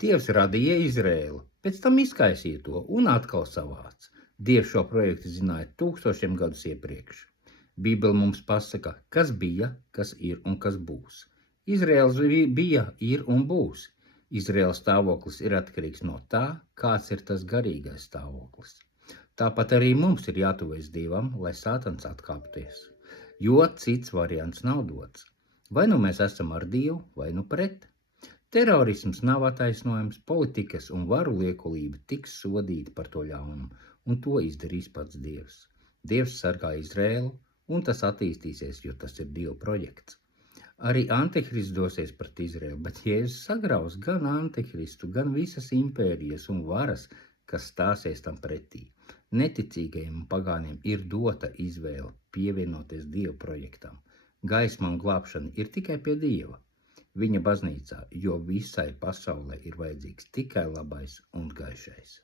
Dievs radīja Izrēlu, pēc tam izkaisīja to un atkal savāca. Dievs šo projektu zināja 1000 gadus iepriekš. Bībele mums pasaka, kas bija, kas ir un kas būs. Izraels bija, ir un būs. Izraels stāvoklis ir atkarīgs no tā, kāds ir tas garīgais stāvoklis. Tāpat arī mums ir jātuvojas Dievam, lai Sātans atkāpties, jo cits variants nav dots. Vai nu mēs esam ar Dievu, vai nu pret. Terorisms nav attaisnojams, politikas un varu liekulība tiks sodīta par to ļaunumu, un to izdarīs pats Dievs. Dievs sargā Izrēlu, un tas attīstīsies, jo tas ir Dieva projekts. Arī Antihrists dosies pret Izrēlu, bet Jēzus sagraus gan Antihristu, gan visas impērijas un varas, kas stāsies tam pretī. Neticīgajiem un pagāniem ir dota izvēle pievienoties Dieva projektam. Gaisma un glābšana ir tikai pie Dieva, viņa baznīcā, jo visai pasaulē ir vajadzīgs tikai labais un gaišais.